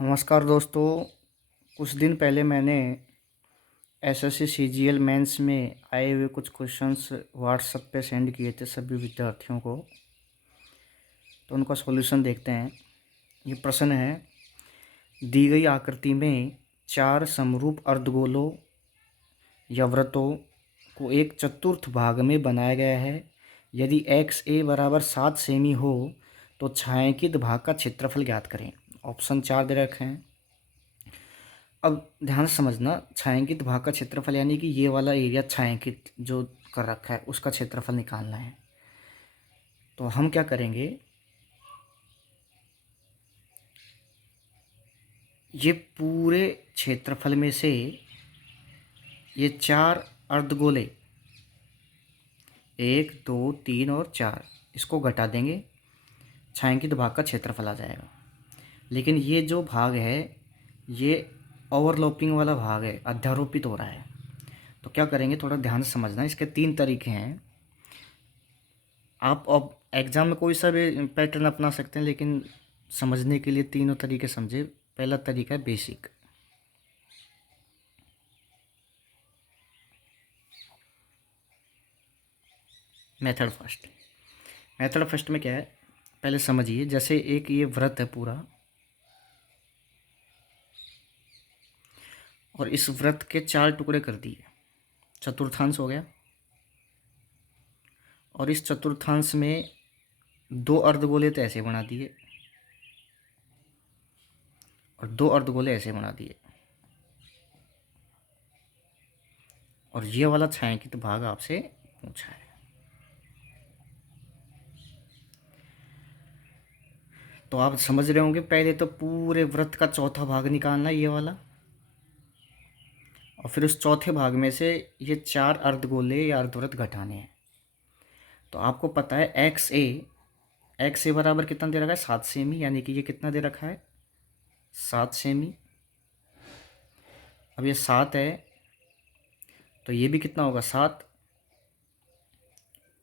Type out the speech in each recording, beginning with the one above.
नमस्कार दोस्तों। कुछ दिन पहले मैंने एसएससी सीजीएल मेंस में आए हुए कुछ क्वेश्चंस व्हाट्सएप पे सेंड किए थे सभी विद्यार्थियों को। तो उनका सॉल्यूशन देखते हैं। ये प्रश्न है, दी गई आकृति में चार समरूप अर्धगोलों या वृत्तों को एक चतुर्थ भाग में बनाया गया है। यदि एक्स ए बराबर 7 सेमी हो तो छायांकित भाग का क्षेत्रफल ज्ञात करें। ऑप्शन 4 दे रखे हैं। अब ध्यान से समझना, छायांकित भाग का क्षेत्रफल यानी कि ये वाला एरिया छायांकित जो कर रखा है उसका क्षेत्रफल निकालना है। तो हम क्या करेंगे, ये पूरे क्षेत्रफल में से ये चार अर्धगोले 1 2 3 और 4 इसको घटा देंगे, छायांकित भाग का क्षेत्रफल आ जाएगा। लेकिन ये जो भाग है ये ओवरलैपिंग वाला भाग है, अध्यारोपित हो रहा है। तो क्या करेंगे, थोड़ा ध्यान से समझना। इसके 3 तरीके हैं। आप अब एग्ज़ाम में कोई सा भी पैटर्न अपना सकते हैं, लेकिन समझने के लिए तीनों तरीके समझे। पहला तरीका है बेसिक। मेथड फर्स्ट में क्या है, पहले समझिए। जैसे एक ये व्रत है पूरा, और इस व्रत के 4 टुकड़े कर दिए, चतुर्थांश हो गया। और इस चतुर्थांश में 2 अर्धगोले तो ऐसे बना दिए और 2 अर्धगोले ऐसे बना दिए, और ये वाला छायांकित भाग आपसे पूछा है। तो आप समझ रहे होंगे, पहले तो पूरे व्रत का चौथा भाग निकालना है, ये वाला। और फिर उस चौथे भाग में से ये 4 अर्धगोले या अर्धवृत्त घटाने हैं। तो आपको पता है एक्स ए बराबर कितना दे रखा है, 7 सेमी, यानी कि ये कितना दे रखा है, 7 सेमी। अब ये 7 है तो ये भी कितना होगा, 7।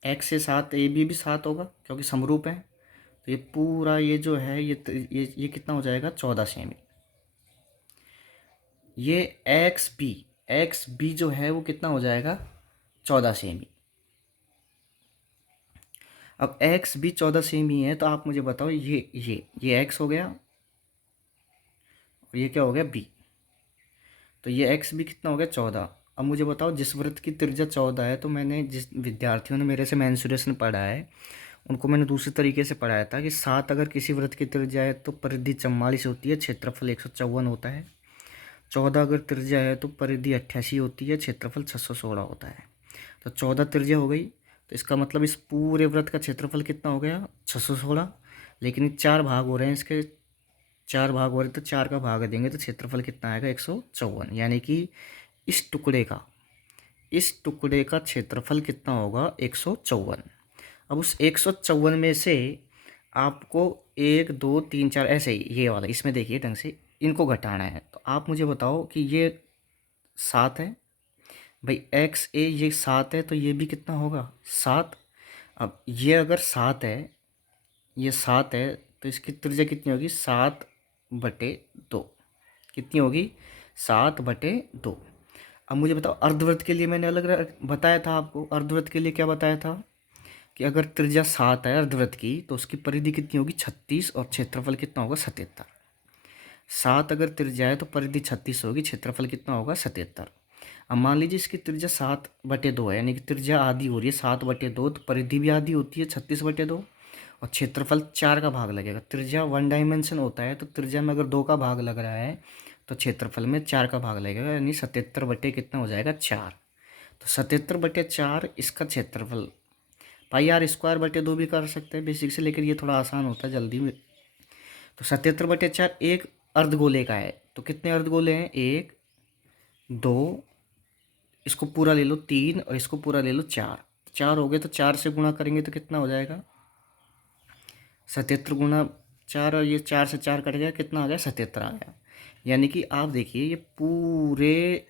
एक्स से 7, ए भी 7 होगा क्योंकि समरूप है। तो ये पूरा ये जो है ये कितना हो जाएगा, 14 सेमी। ये एक्स बी जो है वो कितना हो जाएगा, 14 सेमी। अब एक्स भी 14 सेमी है, तो आप मुझे बताओ, ये एक्स हो गया और ये क्या हो गया, बी। तो ये एक्स भी कितना हो गया, 14। अब मुझे बताओ, जिस वृत्त की त्रिज्या 14 है, तो मैंने जिस विद्यार्थियों ने मेरे से मेंसुरेशन पढ़ा है उनको मैंने दूसरे तरीके से पढ़ाया था कि 7 अगर किसी वृत्त की त्रिज्या है तो परिधि 44 होती है, क्षेत्रफल 154 होता है। 14 अगर त्रिज्या है तो परिधि 88 होती है, क्षेत्रफल 616 होता है। तो 14 त्रिज्या हो गई, तो इसका मतलब इस पूरे वृत्त का क्षेत्रफल कितना हो गया, 616। लेकिन ये 4 भाग हो रहे हैं, इसके 4 भाग हो रहे हैं, तो 4 का भाग देंगे तो क्षेत्रफल कितना आएगा, 154। यानी कि इस टुकड़े का क्षेत्रफल कितना होगा, 154। अब उस 154 में से आपको 1 2 3 4 ऐसे ही ये वाला, इसमें देखिए ढंग से, इनको घटाना है। तो आप मुझे बताओ कि ये 7 है भाई, एक्स ए ये 7 है, तो ये भी कितना होगा, 7। अब ये अगर 7 है, ये 7 है, तो इसकी त्रिज्या कितनी होगी, 7/2। कितनी होगी, 7/2। अब मुझे बताओ, अर्धवृत्त के लिए मैंने बताया था आपको। अर्धवृत्त के लिए क्या बताया था कि अगर त्रिज्या 7 है अर्धवृत्त की, तो उसकी परिधि कितनी होगी, 36, और क्षेत्रफल कितना होगा, 77। 7 अगर त्रिज्या है तो परिधि 36 होगी, क्षेत्रफल कितना होगा, 77। अब मान लीजिए इसकी त्रिज्या 7/2 है, यानी कि त्रिज्या आधी हो रही है, 7/2, तो परिधि भी आधी होती है, 36/2। और क्षेत्रफल 4 का भाग लगेगा। त्रिज्या 1 डायमेंशन होता है, तो त्रिज्या में अगर 2 का भाग लग रहा है तो क्षेत्रफल में 4 का भाग लगेगा, यानी 77 बटे कितना हो जाएगा, 4। तो 77/4 इसका क्षेत्रफल। πr²/2 भी कर सकते हैं बेसिक से, लेकिन ये थोड़ा आसान होता है जल्दी में। तो 77/4 एक अर्धगोले का है। तो कितने अर्धगोले हैं, 1 2, इसको पूरा ले लो 3, और इसको पूरा ले लो 4। 4 हो गए, तो 4 से गुणा करेंगे तो कितना हो जाएगा, 77 × 4, और ये 4 से 4 कट गया, कितना आ गया, 77 आ गया। यानी कि आप देखिए, ये पूरे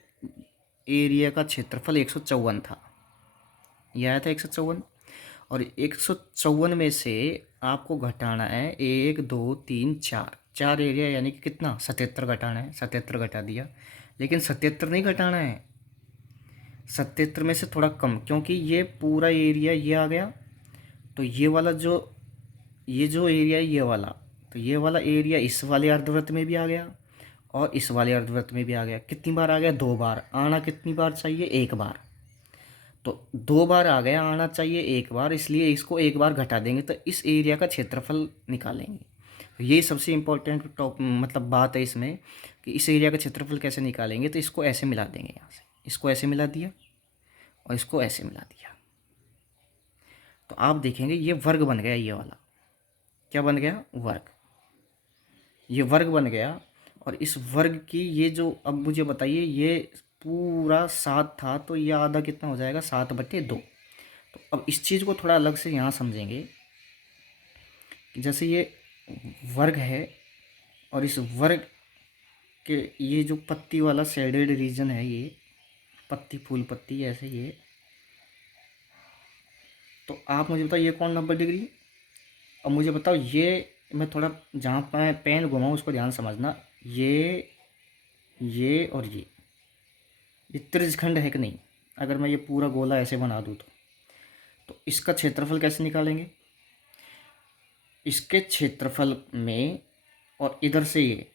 एरिया का क्षेत्रफल 154 था, ये आया था 154। और 154 में से आपको घटाना है 1 2 3 4, 4 एरिया, यानी कि कितना 77 घटाना है। 77 घटा दिया, लेकिन 77 नहीं घटाना है, 77 में से थोड़ा कम, क्योंकि ये पूरा एरिया ये आ गया, तो ये वाला जो ये जो एरिया है ये वाला, तो ये वाला एरिया इस वाले अर्धवृत्त में भी आ गया और इस वाले अर्धवृत्त में भी आ गया। कितनी बार आ गया? 2 बार। आना कितनी बार चाहिए? 1 बार। तो 2 बार आ गया, आना चाहिए 1 बार, इसलिए इसको 1 बार घटा देंगे तो इस एरिया का क्षेत्रफल निकालेंगे। तो ये सबसे इम्पोर्टेंट टॉप मतलब बात है इसमें, कि इस एरिया का क्षेत्रफल कैसे निकालेंगे। तो इसको ऐसे मिला देंगे, यहाँ से इसको ऐसे मिला दिया और इसको ऐसे मिला दिया, तो आप देखेंगे ये वर्ग बन गया। ये वाला क्या बन गया? वर्ग। ये वर्ग बन गया। और इस वर्ग की ये जो, अब मुझे बताइए, ये पूरा 7 था, तो ये आधा कितना हो जाएगा? 7/2। तो अब इस चीज़ को थोड़ा अलग से यहाँ समझेंगे कि जैसे ये वर्ग है और इस वर्ग के ये जो पत्ती वाला शेडेड रीजन है, ये पत्ती, फूल पत्ती ऐसे ये, तो आप मुझे बताओ ये कौन 90 डिग्री। अब मुझे बताओ ये, मैं थोड़ा जहाँ पर पेन घुमाऊँ उसको ध्यान समझना, ये और ये त्रिज्यखंड है कि नहीं? अगर मैं ये पूरा गोला ऐसे बना दूँ तो इसका क्षेत्रफल कैसे निकालेंगे? इसके क्षेत्रफल में, और इधर से ये,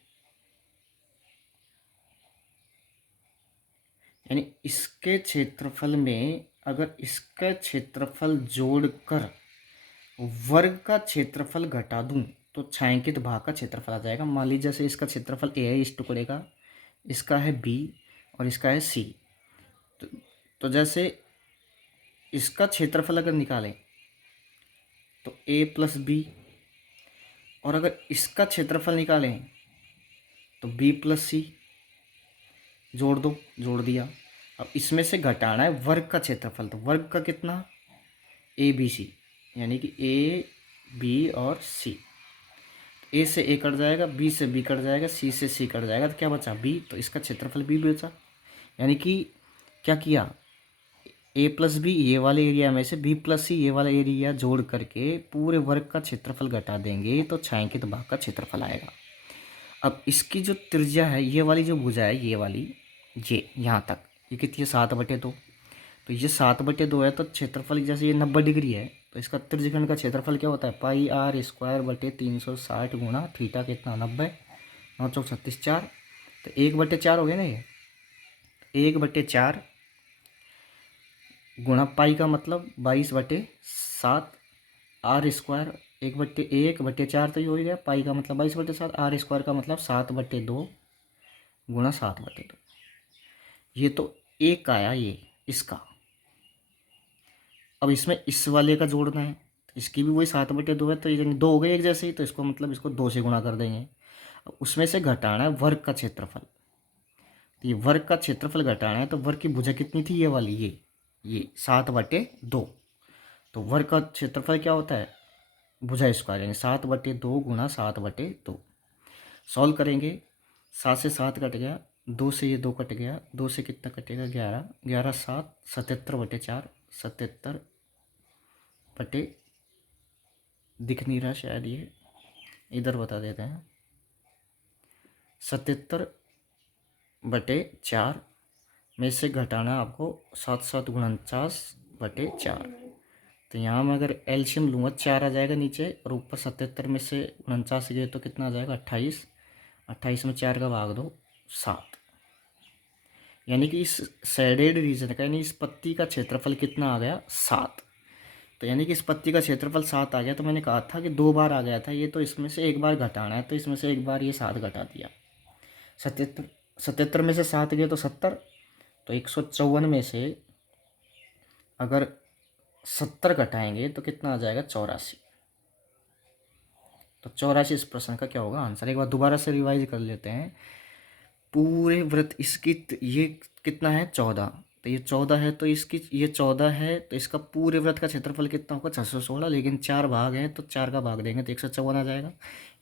यानी इसके क्षेत्रफल में अगर इसका क्षेत्रफल जोड़कर वर्ग का क्षेत्रफल घटा दूं तो छायांकित भाग का क्षेत्रफल आ जाएगा। मान लीजिए जैसे इसका क्षेत्रफल ए है इस टुकड़े का, इसका है बी और इसका है सी। तो जैसे इसका क्षेत्रफल अगर निकालें तो ए प्लस बी, और अगर इसका क्षेत्रफल निकालें तो बी प्लस सी। जोड़ दो, जोड़ दिया। अब इसमें से घटाना है वर्ग का क्षेत्रफल, तो वर्ग का कितना? ए बी सी, यानी कि ए बी और सी। ए से ए कट जाएगा, बी से बी कट जाएगा, सी से सी कट जाएगा, तो क्या बचा? बी। तो इसका क्षेत्रफल बी बचा। यानी कि क्या किया? ए प्लस बी ये वाले एरिया में से बी प्लस सी ये वाला एरिया जोड़ करके पूरे वर्ग का क्षेत्रफल घटा देंगे तो छायांकित भाग का क्षेत्रफल आएगा। अब इसकी जो त्रिज्या है, ये वाली जो भुजा है, ये वाली, ये यहाँ तक, ये कितनी है? 7/2। तो ये 7/2 है, तो क्षेत्रफल जैसे ये 90 डिग्री है, तो इसका त्रिज्यखंड का क्षेत्रफल क्या होता है? πr² / 360 गुणा थीटा कितना? 90। 9 चौक 36, 4। तो 1/4 हो गया ना ये, 1/4 गुणा पाई का मतलब 22/7, r², 1/4 तो ये हो ही गया, पाई का मतलब 22/7, r² का मतलब 7/2 गुणा 7/2। ये तो एक आया ये इसका। अब इसमें इस वाले का जोड़ना है, तो इसकी भी वही 7/2 है, तो ये 2 हो गए एक जैसे ही, तो इसको मतलब इसको 2 से गुणा कर देंगे। अब उसमें से घटाना है वर्ग का क्षेत्रफल, तो ये वर्ग का क्षेत्रफल घटाना है, तो वर्ग की भुजा कितनी थी? ये वाली, ये 7/2। तो वर्ग का क्षेत्रफल क्या होता है? भुजा स्क्वायर, यानी 7/2 गुणा 7/2। सॉल्व करेंगे, 7 से 7 कट गया, 2 से ये 2 कट गया, 2 से कितना कटेगा? 11, 11 7, 77/4, 77 बटे, दिख नहीं रहा शायद, ये इधर बता देते हैं, 77/4 में से घटाना आपको 7×7 = 49/4। तो यहाँ मैं अगर एलसीएम लूँगा 4 आ जाएगा नीचे, और ऊपर 77 में से 49 गए तो कितना आ जाएगा? 28। 28 में 4 का भाग दो, 7। यानी कि इस शेडेड रीजन का, यानी इस पत्ती का क्षेत्रफल कितना आ गया? 7। तो यानी कि इस पत्ती का क्षेत्रफल 7 आ गया। तो मैंने कहा था कि 2 बार आ गया था ये, तो इसमें से 1 बार घटाना है, तो इसमें से 1 बार ये 7 घटा दिया। 77 में से 7 गए तो 70। तो 154 में से अगर 70 घटाएंगे तो कितना आ जाएगा? 84। तो 84 इस प्रश्न का क्या होगा? आंसर। एक बार दोबारा से रिवाइज कर लेते हैं। पूरे वृत्त इसकी ये कितना है? 14। तो ये 14 है, तो इसकी ये 14 है, तो इसका पूरे वृत्त का क्षेत्रफल कितना होगा? 616। लेकिन 4 भाग हैं, तो 4 का भाग देंगे तो 154 आ जाएगा।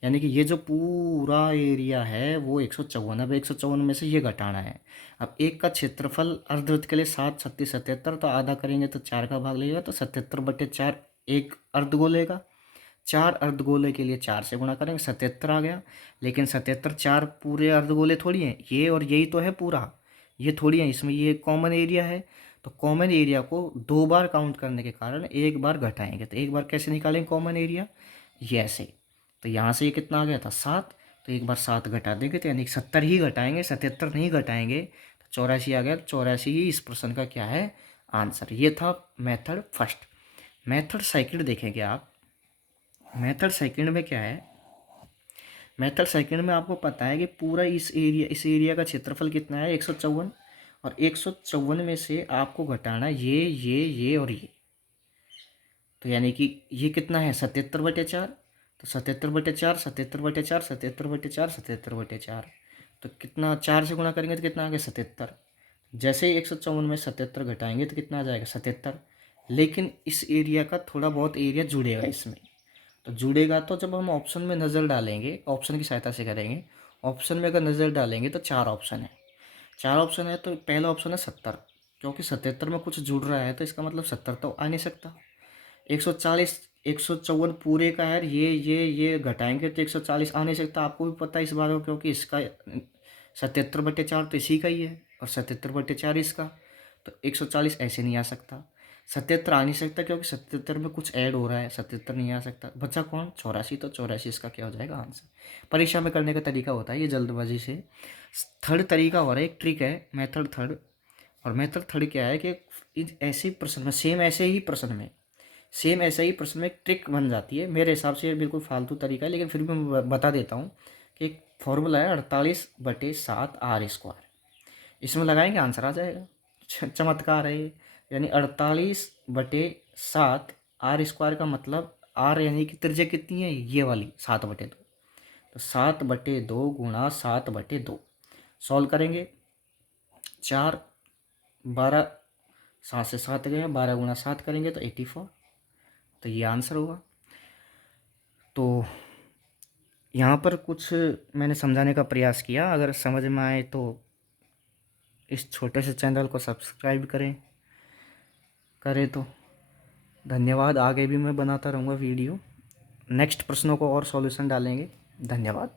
यानी कि ये जो पूरा एरिया है वो 154 है। अब 154 में से ये घटाना है। अब एक का क्षेत्रफल अर्धवृत्त के लिए 7, 36, 77, तो आधा करेंगे तो 4 का भाग लेगा, तो 77/4 एक अर्धगोल लेगा। 4 अर्धगोले के लिए 4 से गुणा करेंगे, 77 आ गया। लेकिन 77 4 पूरे अर्धगोले थोड़ी हैं, ये और यही तो है पूरा, ये थोड़ी है, इसमें ये कॉमन एरिया है। तो कॉमन एरिया को 2 बार काउंट करने के कारण एक बार घटाएंगे। तो एक बार कैसे निकालेंगे कॉमन एरिया, ये ऐसे। तो यहाँ से ये कितना आ गया था 7, तो एक बार 7 घटा देंगे, तो यानी 70 ही घटाएंगे, 77 नहीं घटाएंगे। तो 84 आ गया, 84 ही इस प्रश्न का क्या है आंसर। ये था मेथड फर्स्ट। मेथड सेकंड देखेंगे आप। मेथड सेकंड में क्या है, मेथड सेकंड में आपको पता है कि पूरा इस एरिया का क्षेत्रफल कितना है 154, और 154 में से आपको घटाना ये और ये। तो यानी कि ये कितना है 77/4, तो 77/4, 77/4, 77/4, 77/4, तो कितना 4 से गुणा करेंगे तो कितना आ गया 77। जैसे ही 154 में 77 घटाएंगे तो कितना आ जाएगा 77। लेकिन इस एरिया का थोड़ा बहुत एरिया जुड़ेगा इसमें, तो जुड़ेगा तो जब हम ऑप्शन में नज़र डालेंगे, ऑप्शन की सहायता से करेंगे। ऑप्शन में अगर नज़र डालेंगे तो 4 ऑप्शन है, 4 ऑप्शन है, तो पहला ऑप्शन है 70, क्योंकि 77 में कुछ जुड़ रहा है तो इसका मतलब 70 तो आ नहीं सकता। 140, 154 पूरे का है, ये घटाएंगे तो 140 आ नहीं सकता, आपको भी पता है इस बात को, क्योंकि इसका 77/4 तो इसी का ही है और 77/4 इसका, तो 140 ऐसे नहीं आ सकता। 77 आ नहीं सकता क्योंकि 77 में कुछ ऐड हो रहा है, 77 नहीं आ सकता। बचा कौन 84, तो 84 इसका क्या हो जाएगा आंसर। परीक्षा में करने का तरीका होता है ये जल्दबाजी से। थर्ड तरीका हो रहा है, एक ट्रिक है मेथड थर्ड। और मेथड थर्ड क्या है कि ऐसे प्रश्न में सेम ऐसे ही प्रश्न में एक ट्रिक बन जाती है। मेरे हिसाब से ये बिल्कुल फालतू तरीका है, लेकिन फिर भी मैं बता देता हूँ कि एक फॉर्मूला है 48/7 R²। इसमें लगाएंगे आंसर आ जाएगा। चमत्कार है ये। यानी 48/7 R² का मतलब R यानी कि त्रिज्या कितनी है ये वाली 7/2, तो 7/2 गुणा 7/2 सॉल्व करेंगे। 4 12, 7 से 7 गए, 12 गुणा 7 करेंगे तो 84, तो ये आंसर होगा। तो यहाँ पर कुछ मैंने समझाने का प्रयास किया, अगर समझ में आए तो इस छोटे से चैनल को सब्सक्राइब करें तो धन्यवाद। आगे भी मैं बनाता रहूँगा वीडियो, नेक्स्ट प्रश्नों को और सॉल्यूशन डालेंगे। धन्यवाद।